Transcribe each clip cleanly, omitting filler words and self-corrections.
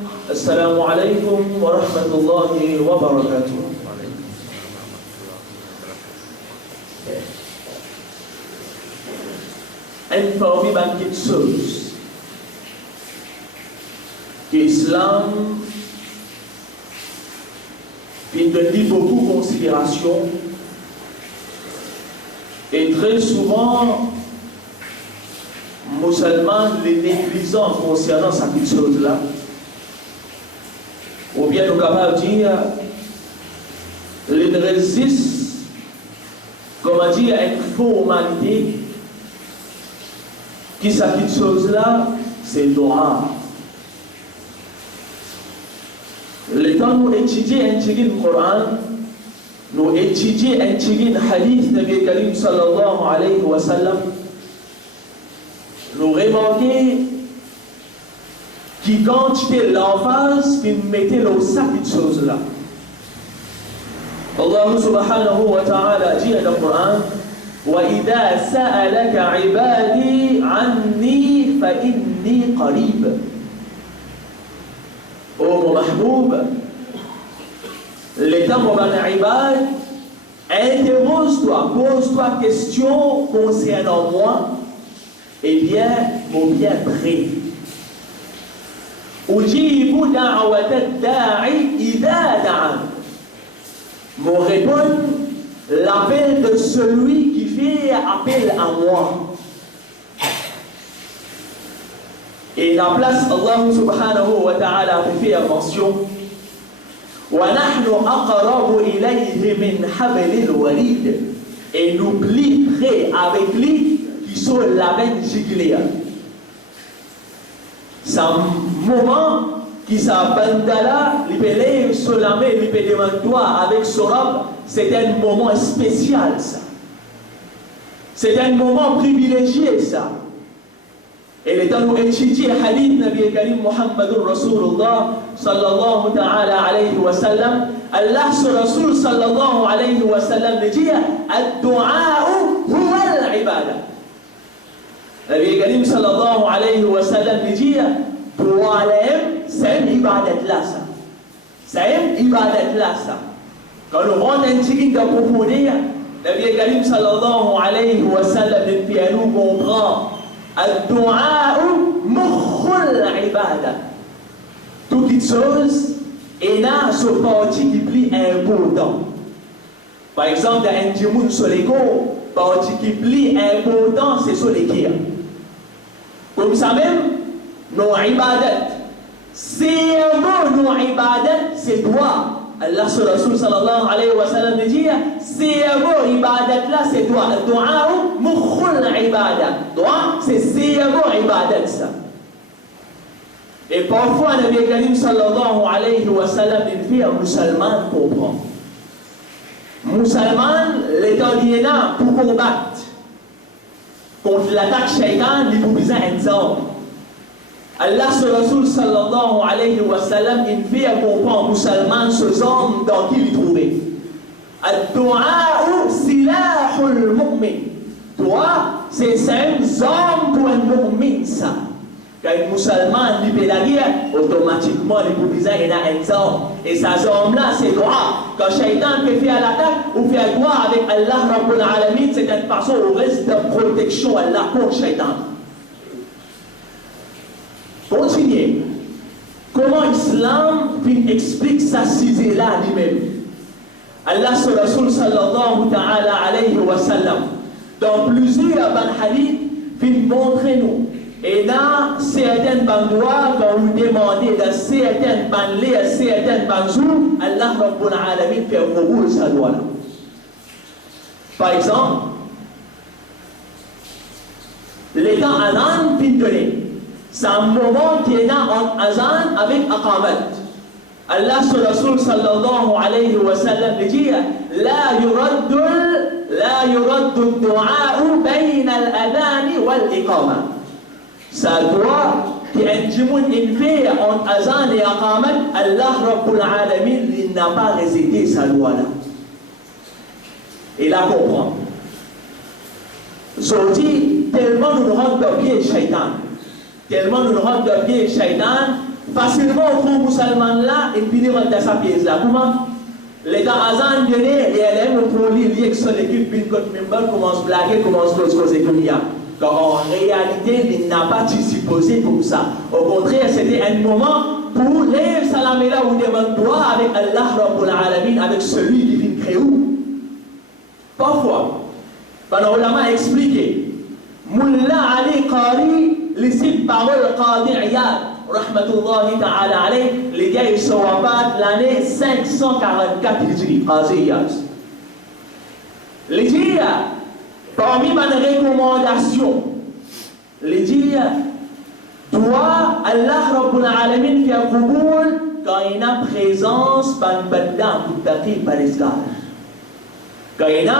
السلام عليكم ورحمة الله وبركاته. Et parmi les petites choses que l'islam donne beaucoup de considération et très souvent musulmans les négligents concernant cette petite chose-là, ou bien nous capables de dire les résistent, comment dire, à une formalité qui cette petite chose-là, c'est le droit. Le temps nous étudions le Coran, nous étudions le hadith de Nabi Karim sallallahu alayhi wa sallam, nous remarquons qui quantité l'emphase qui mettait dans cette chose-là. Allah subhanahu wa ta'ala dit dans le Coran, وَإِذَا سَأَلَكَ عِبَادِي عَنِّي فَإِنِّي قَرِيبٌ. Oh mon mahboub, l'état mon ibad, interroge-toi, pose-toi question concernant moi, eh bien, mon bien prêt. أجيب دعوة الداعي إذا دعان. Mon répond l'appel de celui qui fait appel à moi. Et la place Allah subhanahu wa ta'ala fait mention وَنَحْنُ أَقْرَبُ إِلَيْهِ مِنْ حَبْلِ الْوَرِيدِ. Et nous plus près avec lui qui sont la même giglée. C'est un moment qui s'abandonne là, il peut lever sur la main, il peut demander avec son robe, c'est un moment spécial ça. C'est un moment privilégié ça. Et le temps où étudier le hadith Nabi Karim Muhammadur Rasulullah sallallahu ta'ala alayhi wa sallam, Allah sur Rasul sallallahu alayhi wa sallam dit ad-du'a huwa al-ibada. Nabi Karim sallallahu alayhi wa sallam dit Doualem, c'est une ibadat là ça. C'est une ibadat là ça. Quand nous rentrons un petit peu d'approfondir, Nabi Karim sallallahu alayhi wa sallam nous comprend ad-du'a mukhul ibada. Toute chose est là sur partie qui plie important. Par exemple, dans un djimoun sur les corps, partie qui plie important, c'est sur les kirs. Comme ça même, nos ibadat. C'est un mot, nos ibadat, c'est toi. Allah sur Rasul sallallahu alayhi wa sallam dit, c'est un mot, ibadat là, c'est toi. Doua ou mukhul ibadat. Doua, c'est un mot, ibadat ça. Et parfois, Nabi Karim sallallahu alayhi wa sallam, il fait un musulman comprendre. Musulman, l'état d'Iéna pour combattre contre l'attaque shaitan, il faut besoin d'ensemble. Allah sur Rasul sallallahu alayhi wa sallam, il fait comprendre musulman ce homme dans qui il trouvait. Ad-du'a silahul mu'min. Toi, c'est un homme pour un mu'min ça. Quand un musulman lui fait la guerre, automatiquement il faut besoin d'un homme. Et ça homme-là, c'est droit. Quand shaitan peut faire l'attaque ou faire droit avec Allah Rabbul Alamin, c'est une façon au reste de protection Allah contre shaitan. Continuez. Comment l'islam explique sa sujet-là lui-même? Allah sur Rasul sallallahu ta'ala alayhi wa sallam, dans plusieurs hadiths, montre-nous. Et dans certaines bandois, quand vous demandez dans certaines banlieue, certaines banzous, Allah Rabbul Alamin fait recours à sa loi. Par exemple, l'état Azan fin donné. C'est un moment qui est là en Azan avec Aqamat. Allah sur Rasul sallallahu alayhi wa sallam dit لا يرد الدعاء بين الأذان والإقامة. Ça doit qui est un fait en Azan et Aqamat, Allah Rabbul Alamin il n'a pas récité sa loi là. Il la comprend. Je dis tellement nous rendons de pied shaitan. Tellement nous rendons de pied shaitan facilement au musulman là et puis dans sa pièce là. Comment? L'État Azan donné et elle aime pour lire sur l'équipe bin contre member commence blaguer commence causer comme il y a. En réalité, il n'a pas supposé comme ça. Au contraire, c'était un moment pour les salamela où demande droit avec Allah Rabbul Alamin, avec celui qui vient créer. Parfois, pendant ulama a expliqué, Mullah Ali Qari, les 6 paroles Qadi Iyad, rahmatullahi ta'ala alayh, les gars ils sont à l'année 544 Hijri, Qazi Iyad. Les dire, parmi mes recommandations, les dire, doit Allah Rabbul Alamin faire Kouboul quand il y a présence ban banda muttaqi par l'escale. Quand il y a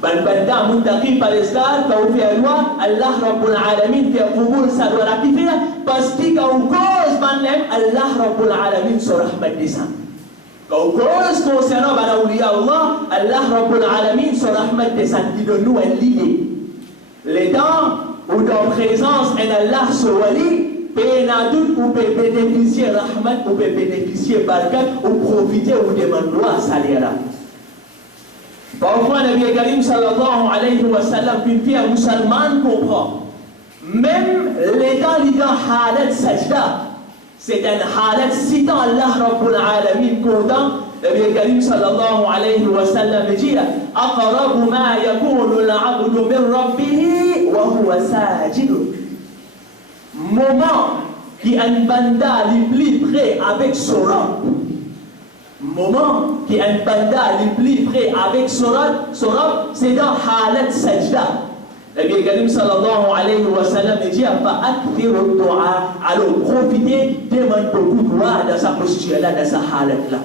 ban banda muttaqi par l'escale, quand on fait loi, Allah Rabbul Alamin fait Kouboul, ça doit l'activer parce qu'il y a une cause ban l'aime, Allah Rabbul Alamin sur rahmat descend. Quand on cause concernant ban awliya Allah, Allah Rabbul Alamin sur rahmat descend, il donne nous un l'idée. Les temps où dans présence en Allah se wali, Pénadout ou peut bénéficier rahmat ou peut bénéficier barkat ou profiter ou demander à salaire. Parfois, Nabi Karim sallallahu alayhi wa sallam, une fille musulmane comprend. Même l'état dans halat sajda, c'est un halat citant Allah Rabbul Alamin content. Nabi Karim sallallahu alayhi wa sallam dit aqrabu ma yakunu al-'abdu min rabbih wa huwa sajid. Moment qui un banda le plus près avec son Rabb. Moment qui un banda le plus près avec son Rabb, c'est dans halat sajda. Nabi Karim sallallahu alayhi wa sallam dit fa'akthir ad-du'a, alors profitez, demande beaucoup de doigts dans sa posture là, dans sa halat là.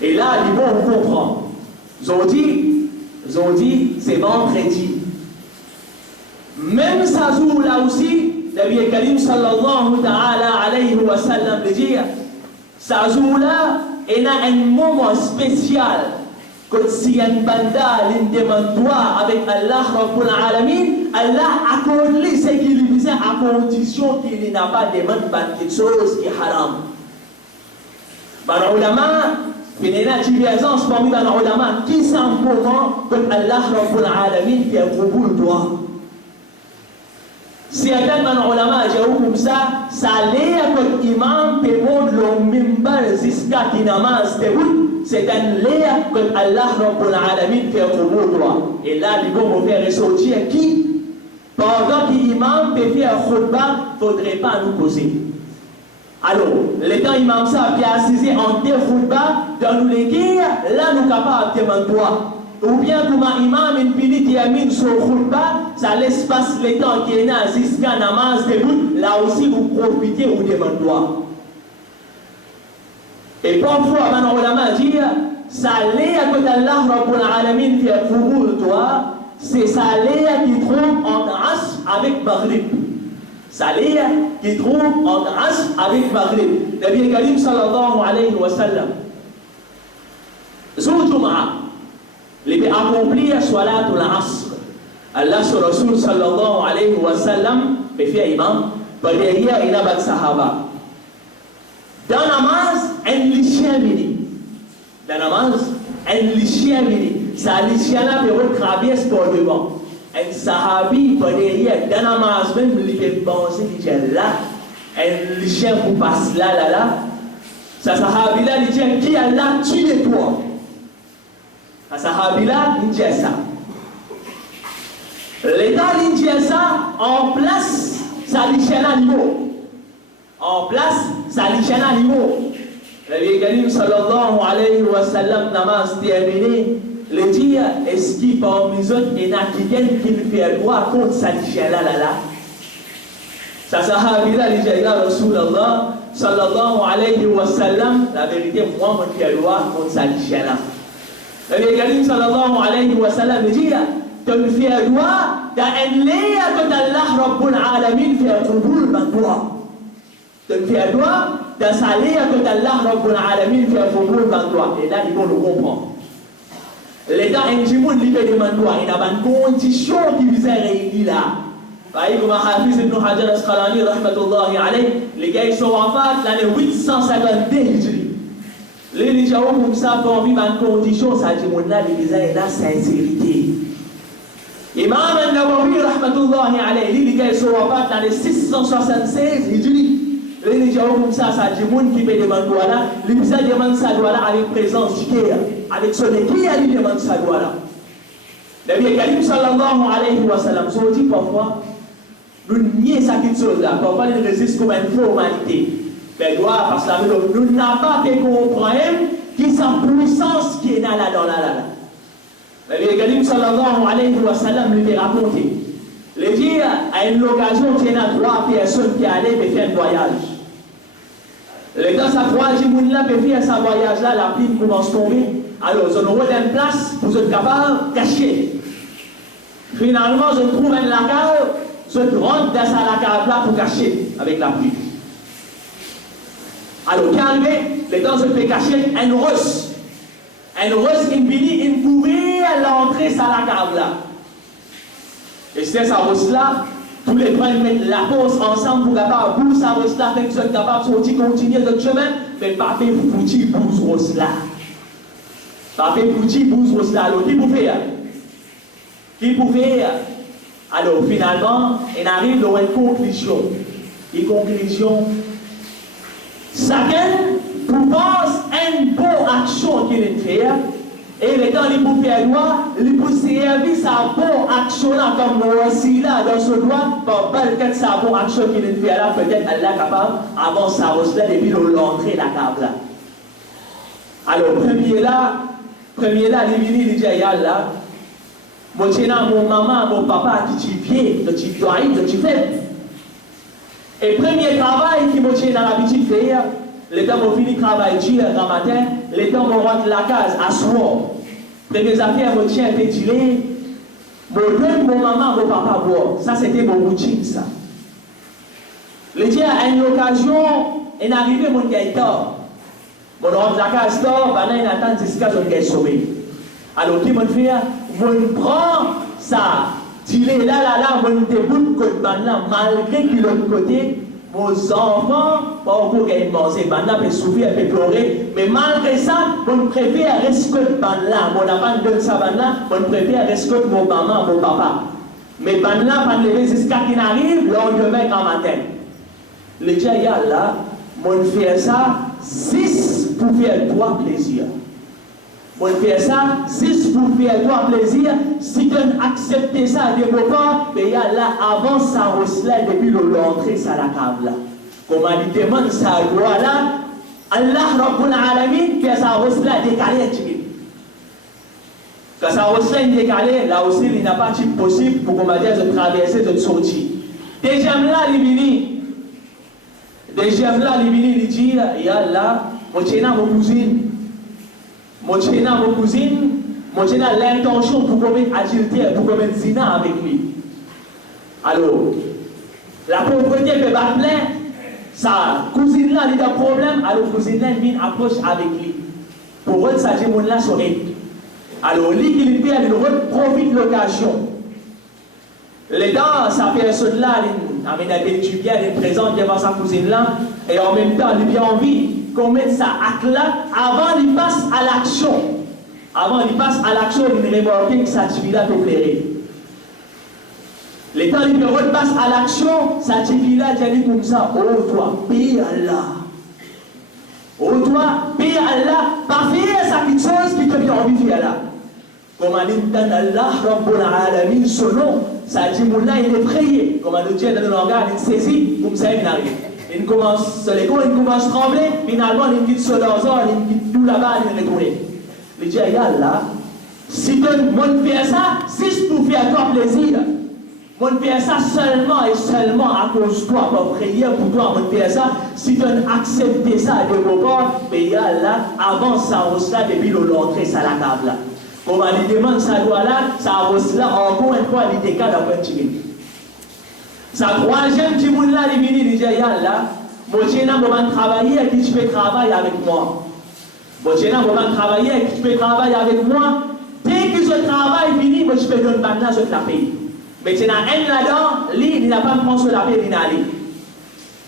Et là, les bons on comprend. Ils ont dit, c'est vendredi. Même ça joue là aussi, Nabi Karim sallallahu ta'ala alayhi wa sallam le dit, ça joue là, il y a un moment spécial. Quand si un banda demande toi avec Allah Rabbul Alamin, Allah accorde ce qu'il lui disait à condition qu'il n'a pas demandé quelque chose qui est haram. Par ulama, il y a une divergence parmi les ulama qui s'en moment que Allah Rabbul Alamin fait un gros doigt. Certains ulama disent comme ça, ça l'air que l'imam peut monter le mimbar jusqu'à qui namaz debout. C'est un l'air que Allah Rabbul Alamin fait un gros doigt. Et là, ils vont faire ressortir qui, pendant que l'imam peut faire un khutbah, il ne faudrait pas nous poser. Alors, le temps imam ça a assisé en deux khutbah, dans les guerres, là nous sommes capables de demander. Ou bien comme un imam une finit qui a mis sur khutbah, ça laisse passer le temps qui est là jusqu'à namaz debout, là aussi vous profitez ou demandez. Et parfois, maintenant, on a dit, ça l'est à côté d'Allah Rabbul Alamin qui a trouvé toi, c'est ça l'est qui trouve entre Asr avec Maghrib. Ça l'est qui trouve entre Asr avec Maghrib. Nabi Karim sallallahu alayhi wa sallam. Jour Jum'a, il peut accomplir Salatul Asr. Allah sur Rasul sallallahu alayhi wa sallam, peut faire imam, par derrière il y a des sahaba. Dans la namaz, un lycéen mini. Dans la namaz, un lycéen mini. Ça, lycéen là peut retraverser pour devant. Un sahabi, par derrière, dans la namaz, même, il peut penser qu'il est là. Un lycéen vous passe là. Ça, sahabi là, il dit, qui a là tué toi? Ça, sahabi là, il dit ça. L'état, il dit ça, en place, ça, lycéen là, niveau. En place, ça lit un animal. Le Karim sallallahu alayhi wa sallam namaz terminé, le dire, est-ce qu'il parmi les autres, il y en a qui fait droit contre ça lit là. Ça sahabi là, il dit, ya Rasulallah sallallahu alayhi wa sallam, la vérité, moi, je fais droit contre ça lit là. Le Karim sallallahu alayhi wa sallam, il dit, tu me fais droit dans un lien que Allah Rabbul Alamin fait un contrôle maintenant. Donc, il y a droit dans sa lien que Allah Rabbul Alamin fait un contrôle dans toi. Et là, il faut le comprendre. L'État, un petit monde, il fait des mandats. Il y a une condition qui vous est réunie là. Comme Hafiz ibn Hajar al-Asqalani, rahmatullahi alayh, les gars ils sont wafat l'année 852 Hijri. Les gens comme ça pour vivre en condition, ça dit mon là, les gens la sincérité. Imam al-Nawawi, rahmatullahi alayhi, les gars ils sont wafat l'année 676 Hijri. Les gens comme ça dit mon qui peut demander là, les gens demandent ça là avec présence du cœur, avec son équipe, ils demandent ça là. Nabi Karim sallallahu alayhi wa sallam, on dit parfois, nous nions ça qui chose là, parfois ils résistent comme une formalité. Mais parce que nous n'avons pas de comprendre qui est sa puissance qui est là dans la. Nabi Karim sallallahu alayhi wa sallam lui a raconté. Les dire à une occasion, il y a 3 personnes qui allaient faire un voyage. Les dans sa troisième là, pour faire ce voyage là, la pluie commence à tomber. Alors, ils ont une place pour être capable de cacher. Finalement, je trouve un lacave, je rentre dans sa lacave là pour cacher avec la pluie. Alors, calmez, les temps se fait cacher un russe. Un russe qui finit, il pouvait l'entrée sa lacave là. Et c'est ça russe là, tous les points mettent la pause ensemble pour capable bouger sa russe là, fait que vous êtes capable de sortir, continuer notre chemin, mais pas faire foutu bouge russe là. Pas faire foutu bouge russe là. Alors, qui pouvait faire? Qui pouvait? Alors, finalement, il arrive dans une conclusion. Une conclusion. Chacun propose une bonne action qu'il fait. Et le temps il peut faire droit, il peut servir sa bonne action là comme aussi là dans ce droit, pour peut-être sa bonne action qu'il fait là, peut-être elle est capable avant sa recette depuis l'entrée la table là. Alors, premier là, il vient, il dit là, moi j'ai mon maman, mon papa qui tu viens, qui tu dois, qui tu fais. Et premier travail qui m'a dans l'habitude de faire, les temps où fini travail dur le matin, les temps où on rentre la case à soir. Premières affaires, je tiens à pétiler, je donne mon maman, mon papa boire. Ça, c'était mon routine, ça. Les temps, à une occasion, il est arrivé mon gaïtor. Je rentre la case tard, il attend jusqu'à ce que je sois sauvé. Alors, qui m'a fait? Je prends ça. Il est là, je déboute de là, malgré que de l'autre côté, vos enfants, pas encore qu'ils mangent, maintenant, peuvent souffrir, peuvent pleurer, mais malgré ça, je préfère rester là, mon enfant donne ça là, je préfère rester mon maman, mon papa. Mais là, pas lever jusqu'à qu'il arrive, le lendemain grand matin. Le dia là, je fais ça, 6 pour faire 3 plaisirs. On fait ça, 6 pour faire toi plaisir. Si tu acceptes ça de vos corps, mais là, avant ça, on depuis l'entrée, ça la cave là. Comme il demande ça, voilà, Allah Rabbul Alamin, fait ça, on décalé. Quand ça, on décalé, là aussi, il n'y a pas de possible pour qu'on va dire de traverser, de sortir. Deuxième là, il vient. Il dit, là, mon chéna, mon cousine. Mon cousine, mon l'intention pour commettre adultère, pour commettre zina avec lui. Alors, la pauvreté peut battre plein. Sa cousine là, il a un problème, alors cousine là, il approche avec lui. Pour eux, ça, j'ai mon là sur elle. Alors, lui, il fait, il profite de l'occasion. Les dents, sa personne là, il a du bien, il est présent devant sa cousine là, et en même temps, il a envie qu'on mette ça acte là avant qu'il passe à l'action. Avant qu'il passe à l'action, il remarque que ça là peut plaire. Le temps qu'il repasse à l'action, ça là dit comme ça, oh toi, paye Allah. Oh toi, paye Allah, pas faire ça quelque chose qui te vient envie de faire là. Comme on dit dans Allah, Rabbul Alamin, son nom, ça dit Moula, il est prié. Comme on dit dans le langage, il saisit, comme ça il arrive. Il commence à trembler, finalement il quitte ce danseur, il quitte tout là-bas, il retourne. Il dit là, si tu fais ça, si pour faire toi plaisir, on fait ça seulement et seulement à cause de toi, pour prier pour toi, on fait ça, si tu acceptes ça de vos corps, mais là, avant ça, on se l'a depuis l'entrée, ça la table là. Comme on lui demande ça doit là, ça avance là, encore une fois, il décale après un petit. Sa troisième petit monde là, il dit, là, moi j'ai un moment de travailler, qui tu peux travailler avec moi. Moi j'ai un moment de travailler, qui tu peux travailler avec moi. Dès que ce travail fini, moi je peux donner maintenant, je te la paye. Mais tu n'as un là-dedans, il n'a pas pris sur la paix, il n'a allé.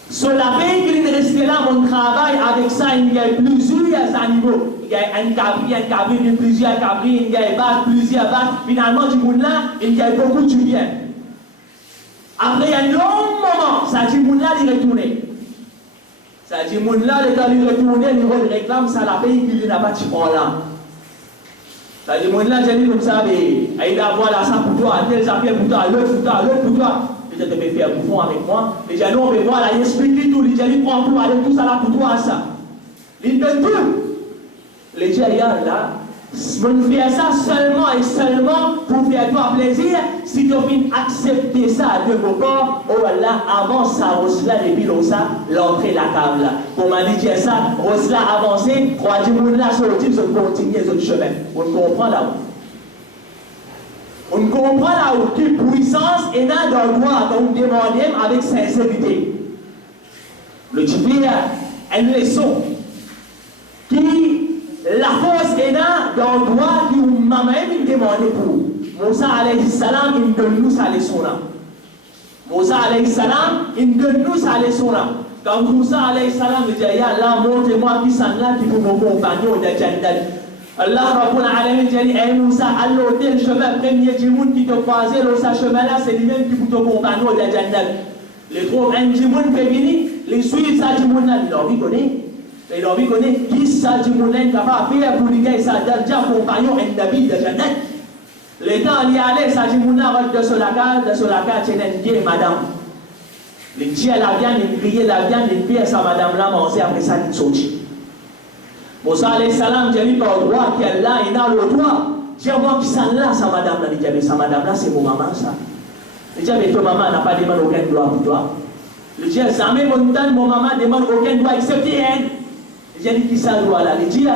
Sur la paix, il est resté là, mon travail, avec ça, il y a plusieurs niveaux. Il y a un cabri, plusieurs cabris, il y a plusieurs vaches. Finalement, du monde là, il y a beaucoup de bien. Après, il y a un long moment, ça dit, mon là, il est retourné. Ça dit, mon là, il est retourné, il réclame ça, la paix, il n'a pas de là. Ça dit, mon là, j'ai dit comme ça, mais il a voilà ça pour toi, tel ça fait pour toi, l'autre pour toi, l'autre pour toi. Je te fais faire bouffon avec moi. Les gens, on veut voir là, il explique tout, les gens, ils prennent tout, allez, tout ça là pour toi, ça. Ils donnent tout. Les gens, là, on fait ça seulement et seulement pour faire toi plaisir. Si tu viens accepter ça de vos corps, oh là, avant ça, Rosla, depuis ça, l'entrée la table. Pour m'a dit ça, Rosla avancé, troisième monde là, sur le type, on continue les autres chemins. On comprend là-haut. On comprend là-haut que puissance est là dans le droit, donc demander avec sincérité. Le type a une leçon qui. La force est là dans le droit qui m'a même demandé pour. Moussa alayhi salam, il donne nous sa leçon là. Moussa alayhi salam, il donne nous sa leçon là. Quand Moussa alayhi salam dit, ya Allah, montre-moi qui sont là qui peut m'accompagner au Jannat. Allah Rabbul Alamin dit, eh Moussa, allô, tel chemin, premier du monde qui te croisait, ce chemin-là, c'est lui-même qui peut t'accompagner au Jannat. Les trois, un du monde fait venir, les suivre ça du monde là, il leur connaît. Et l'on connaît qui ça du monde capable de faire pour les gars, ça déjà compagnon et Nabi de Jannat. Les temps il y allait, ça du monde de Solaka, c'est une vieille madame. Les dieux la viande, ils criaient la viande, ils firent sa madame là manger après ça ils sortit. Moussa alayhi salam, j'ai dit par le droit qu'elle là, il a le droit. Dis-moi qui ça là, sa madame là, il dit mais sa madame là, c'est mon maman ça. Il dit mais ton maman n'a pas demandé aucun droit pour toi. Il dit jamais mon maman demande aucun droit excepté elle. J'ai dit qui ça doit là. Il dit,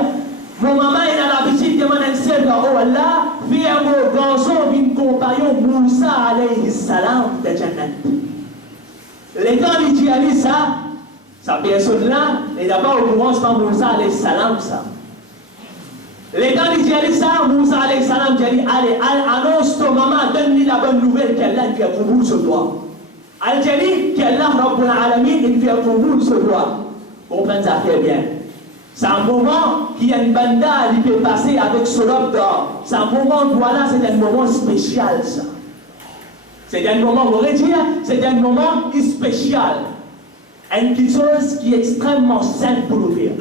mon maman est dans l'habitude de demander un seul doigt. Oh Allah, fais un mot garçon, une compagnon, Moussa alayhi salam de Jannat. Les temps il dit ça, sa personne là, il n'a pas au courant, c'est pas Moussa alayhi salam ça. Les temps il dit ça, Moussa alayhi salam, j'ai dit, allez, annonce ton maman, donne-lui la bonne nouvelle qu'elle a, il fait pour vous ce doigt. Elle dit qu'Allah Rabbul Alamin, il fait pour vous ce doigt. Comprenez ça très bien. C'est un moment qui a une banda qui peut passer avec ce robe d'or. C'est un moment, voilà, c'est un moment spécial, ça. C'est un moment, on pourrait dire, c'est un moment spécial. Une chose qui est extrêmement simple pour nous faire.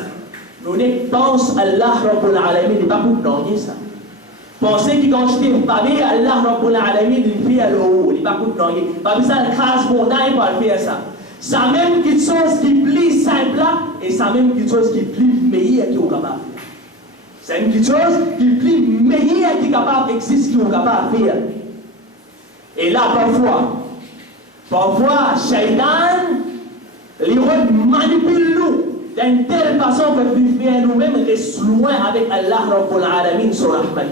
Nous ne pensons à Allah Rabbul Alamin, il n'est pas pour nous ça. Pensez que quand j'étais famille, Allah Rabbul Alamin, il fait le haut, il n'est pas pour nous. Pas besoin de crasse montagne pour faire ça. C'est même quelque chose qui est plus simple et c'est même quelque chose qui est plus meilleur qui est capable. C'est quelque chose qui est plus meilleur qui est capable d'exister, qui est capable de faire. Et là, parfois, Shaitan, il manipule nous d'une telle façon que nous faisons nous-mêmes rester loin avec Allah Rabbul Alamin sur Rahman.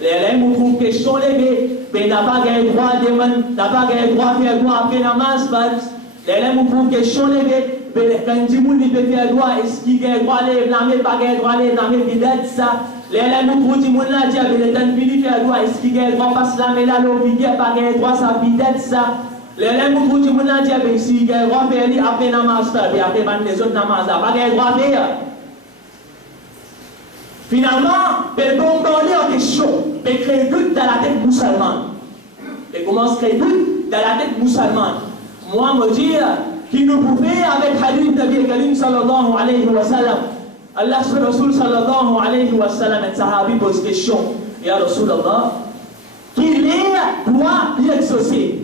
Les gens nous trouvent question, mais n'a pas gagné droit de faire droit après namaz. Les gens nous trouvent question, quand du monde peut faire droit, est-ce qu'il a droit de blâmer, pas droit de blâmer, peut-être ça. Les gens nous trouvent du monde là, dire, mais les gens fini faire droit, est-ce qu'il a droit pas se lamer là, l'obligé, pas droit, ça peut-être ça. Les gens nous trouvent du monde là, dire, mais s'il a droit de faire après namaz, puis après les autres namaz, pas droit de faire. Finalement, il bombarder en question, il crée doute dans la tête musulmane. Il commence à créer doute dans la tête musulmane. Moi, me dire qu'il nous pouvait avec Hadith Nabi Karim sallallahu alayhi wa sallam. Allah sur Rasul sallallahu alayhi wa sallam, un sahabi pose question. Ya Rasulallah, qu'il est doit y exaucer.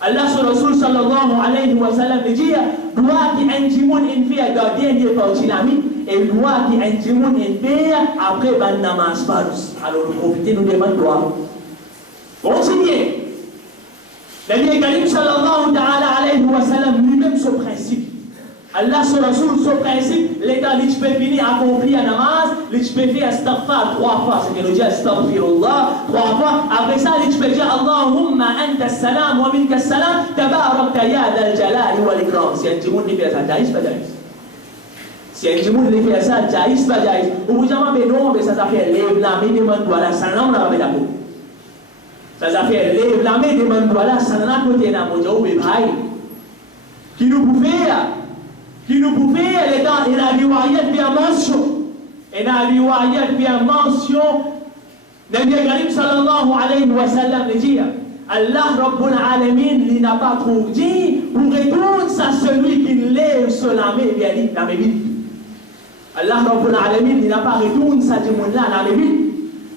Allah sur Rasul sallallahu alayhi wa sallam dit doit qui un jimoun in fait dans dernier parti l'ami et doit qui un jimoun in fait après ban namaz farz. Alors nous profitez nous demande doit. Continuez. Nabi Karim sallallahu alayhi wa sallam lui-même ce principe. Allah sur Rasul ce principe, l'état tu peux finir accomplir la namaz, tu peux faire astaghfar 3 fois, c'est-à-dire dire astaghfirullah 3 fois, après ça tu peux dire Allahumma anta salam wa minka salam, tabarakta ya dal jalali wal ikram. Si un jimoun ne fait ça, jaïs pas jaïs. Si un jimoun ne fait ça, jaïs pas jaïs. Ou vous dites mais non, mais ça fait lève là, mais demande voilà, ça non, on va d'accord. Ça a fait lève la main, demande voilà, ça n'a pas côté dans mon job, qui nous pouvait, les temps, il a riwayat bien mention, il a riwayat bien mention, Nabi Karim sallallahu alayhi wa sallam dit, Allah Rabbul Alamin, il n'a pas trop dit, pour répondre à celui qui lève sur la main, bien dit, la main vide. Allah Rabbul Alamin, il n'a pas répondu à ce monde-là, la main vide.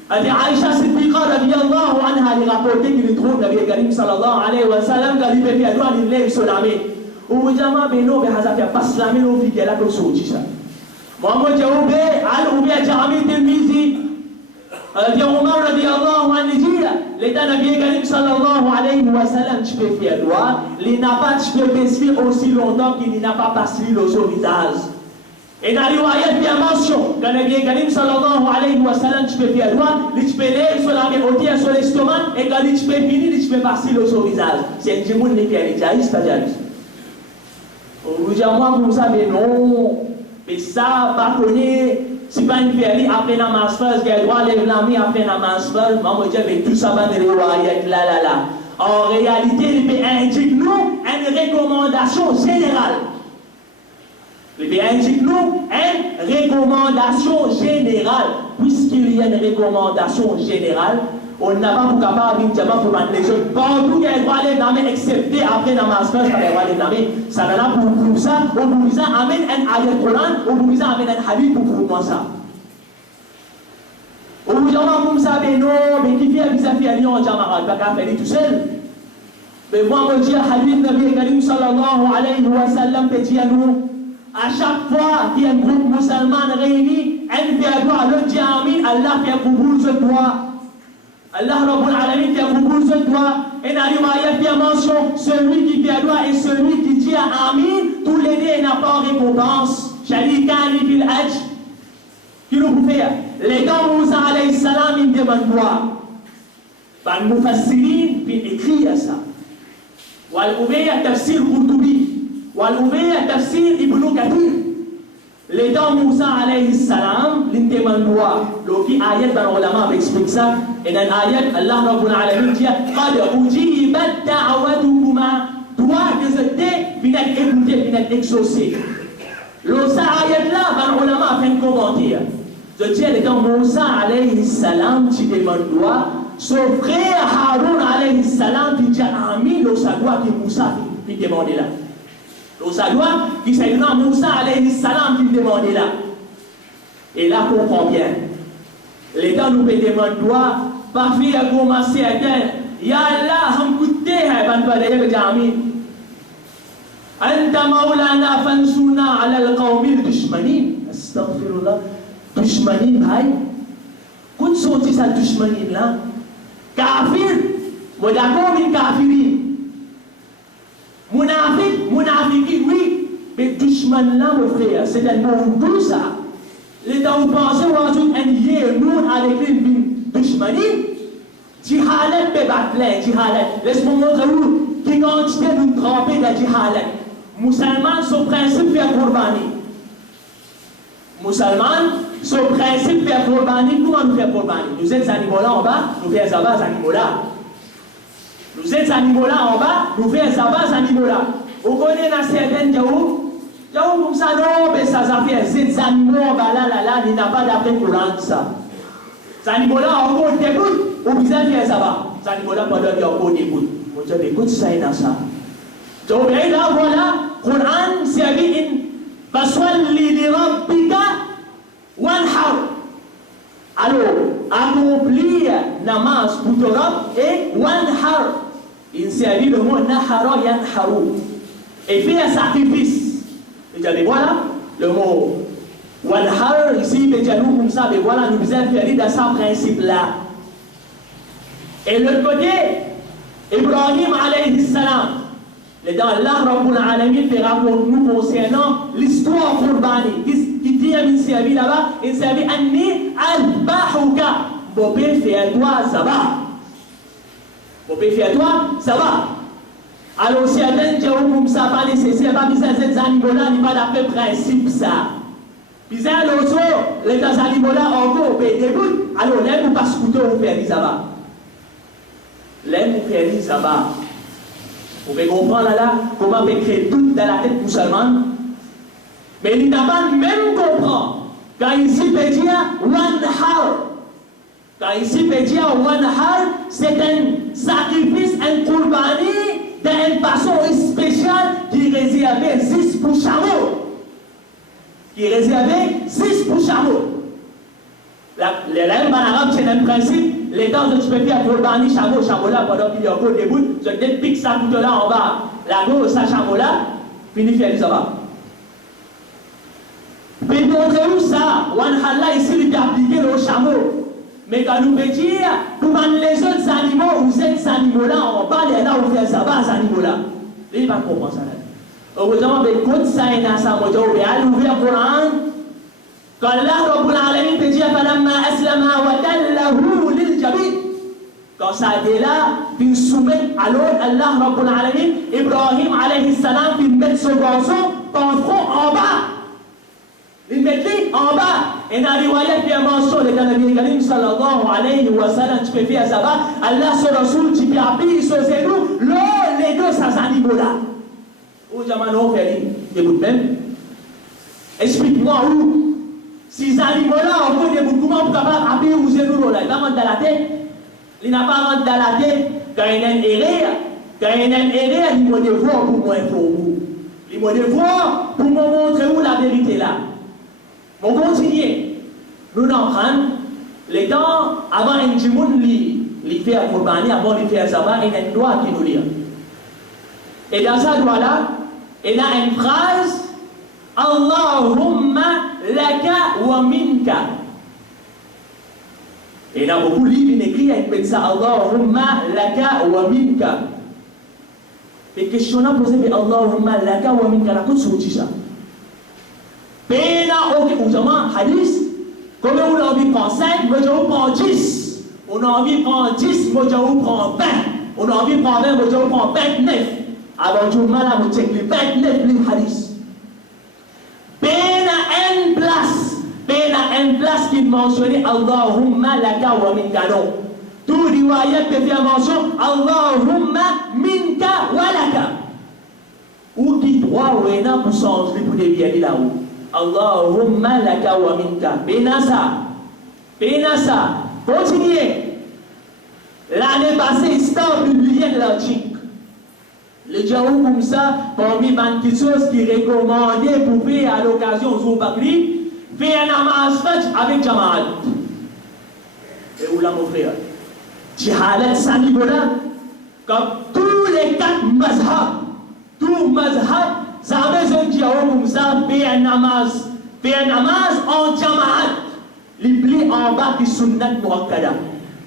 Aïcha Siddiqa radiyallahu anha, il rapportait qu'il trouve Nabi Karim sallallahu alayhi wa sallam, quand il fait bien droit, il lève sur la main. Ou jama beno be hazafia paslami no fi kela ko soujisa Muhammad Jaoube al ubi Jami Tirmizi di Omar radiyallahu anhu l'état Nabi Karim sallallahu alayhi wa sallam tu peux faire droit il n'a pas tu peux faire aussi longtemps qu'il n'a pas passé le son visage et dans riwayat bien mention quand Nabi Karim sallallahu alayhi wa sallam tu peux faire droit il tu peux lever sur la main sur l'estomac et quand tu peux finir tu peux passer le son visage c'est un djimoun ne fait rien jaïs pas jaïs. Vous dites, moi, vous savez, non, mais ça, pas connaître, si pas une félie, après la masse-fesse, il y a droit à lever la main, après la masse-fesse, moi, je dis, mais tout ça va de là. En réalité, il peut indiquer nous une recommandation générale. Il peut indiquer nous une recommandation générale. Puisqu'il y a une recommandation générale, on n'a pas pour capable de dire pour les gens. Partout qu'il y a droit à lever la main, excepté après la masse-fesse, il y a droit à lever la main. Ça n'a pas pour ça, on vous dit, amène un ayat Coran, on vous dit, amène un hadith pour moi ça. On vous dit, vous savez, non, mais qui fait vis-à-vis à Lyon, Jamarat, pas qu'à faire tout seul. Mais moi, je dis, hadith Nabi Karim sallallahu alayhi wa sallam, dit à nous, à chaque fois qu'il y a un groupe musulman réuni, un fait droit, l'autre dit amin, Allah fait pour ce droit. Allah Rabbul Alamin fait pour ce droit. Et dans l'Imayat, il y a mention, celui qui fait droit et celui qui dit amin, tous les deux n'ont pas récompense. Sharikani fil hajj. Qui nous peut faire? Les gars, Moussa alayhi salam, ils demandent quoi? Par le Mufassirin, puis écrit à ça. Wal-Ubayya tafsir Qurtubi. Wal-Ubayya tafsir Ibn Kathir. Les gars, Moussa alayhi salam, ils demandent quoi? L'autre ayat dans l'ulama explique ça. Et dans l'ayat, Allah Rabbul Alamin dit Qad ujibat da'watukuma. Toi, que c'était, puis d'être écouté, puis d'être exaucé. L'autre ayat là, dans l'ulama a fait un commentaire. Je dis, les gars, Moussa alayhi salam, tu demandes quoi? Son frère Haroun alayhi salam, qui dit Amin, l'autre doit que Moussa qui demandait là. L'autre doit qui c'est le nom Moussa alayhi salam qui demandait là. Et là, on comprend bien. Les gars nous demandent quoi? Pas faire commencer à dire, Ya Allah, hum kutte hai, ban padaya ke Amin. Anta maulana fansuna ala al-qawmi al-dushmanin. Astaghfirullah. Dushmanin, bhai. Kuch sochi sa dushmanin là? Kafir. Moi d'accord avec kafirin. Munafiki, oui. Mais dushman là, mon frère, c'est un mot tout ça. Les gens vous pensez, vous ajoutez un yé, nous, avec une dushmanin. Jihalat be batlen, jihalat. Laisse-moi montrer où qui quantité de tremper de jihalat. Musulman, son principe fait Qurbani. Musulman, son principe fait Qurbani. Comment nous fait Qurbani? Nous êtes animaux-là en bas, nous faisons zabaz animaux-là. Nous êtes animaux-là en bas, nous faisons zabaz animaux-là. Vous connaissez dans certaines Jaoub? Jaoub comme ça, non, mais ça fait ces animaux en bas là, il n'a pas d'après Courant ça. Ces animaux-là en gros t'écoute, ou bien faire ça va. Ces animaux-là pendant qu'ils en gros t'écoute. On dit, écoute ça et dans ça. Donc là, voilà, Coran, c'est une Faswalli li rabbika wanhar. Alors, accomplir namaz pour ton Rabb et wanhar. Il s'agit le mot nahara yanharu. Et faire un sacrifice. Et bien voilà, le mot wanhar, ici, nous comme ça, mais voilà, nous faisons faire dans ce principe-là. Et l'autre côté, Ibrahim alayhi salam. Et dans Allah Rabbul Alamin fait rapport nous concernant l'histoire Qurbani. Qui dit à une servie là-bas, il servit Anni al-Bahuka. Bobé fait à toi, ça va. Bobé fait à toi, ça va. Alors si certains gens comme ça, pas nécessaire, pas besoin de ces animaux-là, il n'y a pas d'après principe ça. Bizarre l'autre, les animaux-là encore, début. Alors là, vous pas scouter, vous faire ça va. l'aime ou faire ça va. Vous pouvez comprendre là comment on peut créer tout dans la tête musulmane. Mais il n'a pas même comprendre. Quand ici peut dire one heart. Quand ici peut dire one heart, c'est un sacrifice, un kurbani d'une façon spéciale qui est réservé 6 pour chameau. Qui est réservé 6 pour chameau. Les langues en arabe, c'est un principe. Les temps où tu peux faire kurbani chameau là pendant qu'il y a encore des bouts, tu te piques ça tout là en bas. La gauche, ça chameau là, fini faire ça va. Mais montrez-nous ça. One Allah ici, il est appliqué au chameau. Mais quand nous pouvons dire, pour les autres animaux, vous êtes ces animaux-là, on parle et là, on fait ça va, ces animaux-là. Il va comprendre ça. Heureusement, mais quand ça est dans sa moto, on va ouvrir le Coran. Quand Allah, Rabbul Alamin, peut dire, Falamma aslama wa tallahu lil jabin. Quand ça est là, il soumet à l'autre, Allah, Rabbul Alamin, Ibrahim, alayhi salam, il met son garçon, ton front en bas. Il met lui en bas. Et dans la riwayat qui est mentionné dans le Nabi Karim sallallahu alayhi wa sallam, tu peux faire ça va. Allah sur Rasoul, tu peux appuyer sur ses roues. Les deux, ça s'animaux-là. Où Jamano fait des bouts de même. Explique-moi où. Ces animaux-là, on peut des bouts, comment on peut appuyer sur ses roues là. Il va rentrer dans la tête. Il n'a pas rentré dans la tête. Quand il y a un erreur, il m'a devoir pour moi pour vous. Il m'a devoir pour me montrer où la vérité là. On continue. Nous en prenons les temps avant un jimoun li fait à Kourbani, avant de faire Zaba, il y a un droit qui nous lit. Et dans ce droit-là, il y a une phrase Allahumma laka wa minka. Et il y a beaucoup de livres qui écrivent avec ça Allahumma laka wa minka. Et question là posée mais Allahumma laka wa minka, la côte sortie ça. Pena ok, ou zaman hadith, comme on a envie de prendre 5, moi je vous prends 10. On a envie de prendre 10, moi je vous prends 20. On a envie de prendre 20, moi je vous prends 29. Avant tout le mal à vous checker les 29 les hadith. Pena en place qui mentionnait Allahumma laka wa minka non. Tout riwayat peut faire mention Allahumma minka wa laka. Ou qui droit ou est pour changer pour des biens là-haut. Allahumma laka wa minka. Penasa. Continuez. L'année passée, histoire publiée de l'article. Le Djaou comme ça, parmi les choses qui recommandaient pour faire à l'occasion Zou Bakri, faire un namaz avec Jamaat. Et où là mon frère? Jihalat Sanibona, comme tous les 4 mazhab, tout mazhab, ça a besoin de Djaou comme ça, faire un namaz en Jamaat. Il plie en bas du sunnat muakkada.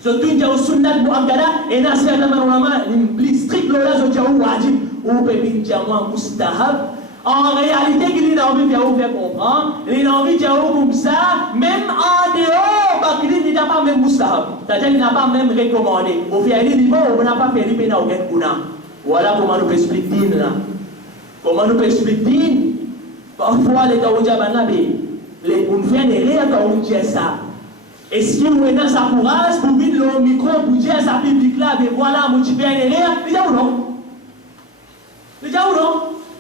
Surtout Djaou sunnat muakkada, et dans certains moments, il plie strict là, sur Djaou wajib, ou peut bien Djaou mustahab. En réalité, il a envie de faire comprendre, il a envie de dire comme ça, même en dehors, parce qu'il n'a pas même mustahab. C'est-à-dire qu'il n'a pas même recommandé. Au fait, il dit, on n'a pas fait les pénaux au Guna. Voilà comment nous peut expliquer là. Comment nous peut expliquer? Parfois, les Taoudjabana, on fait des rires quand on dit ça. Est-ce qu'il y a sa courage pour venir le micro pour dire à sa public là, mais voilà, mon petit père est rire? Il dit ou non? Il dit ou non?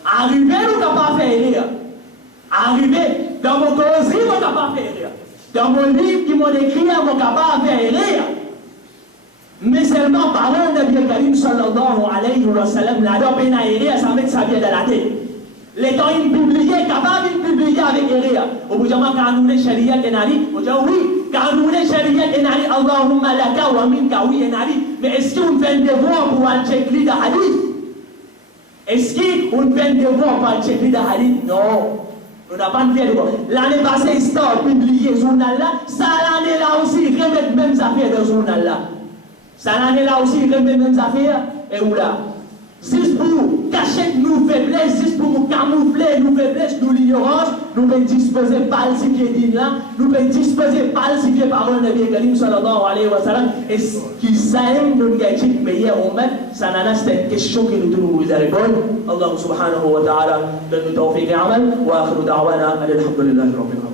Arriver, nous n'avons pas fait rire. Arriver, dans mon causerie, nous n'avons pas fait rire. Dans mon livre qui m'a écrit, nous n'avons pas fait rire. Mais seulement parlant de Nabi Karim sallallahu alayhi wa sallam, la dope n'a rire, ça met sa vie dans la tête. Les temps, ils publiaient, capable de publier avec rire. Au bout d'un moment, quand nous les sharia et nari, on dit oui, quand nous les sharia et nari, Allahumma laka wa minka, oui et nari. Mais est-ce qu'on fait un devoir pour aller checker le hadith? Est-ce qu'on fait un devoir pour aller checker le hadith? Non. On n'a pas fait de devoir. L'année passée, histoire publié ce journal-là, ça l'année là aussi, ils remettent même affaires dans ce journal-là. Ça l'année là aussi, ils remettent même affaires. Et où là? Juste pour cacher nos faiblesses, juste pour nous camoufler nos faiblesses, nos l'ignorance, nous pouvons disposer falsifier din là, nous pouvons disposer falsifier parole de Nabi Karim sallallahu alayhi wa sallam, et qui s'aime nous gâcher meilleur ummat, ça n'a c'est une question que nous devons vous répondre. Allah subhanahu wa ta'ala donne nous tawfiq et amal, wa akhiru da'wana alhamdulillahi rabbil alamin.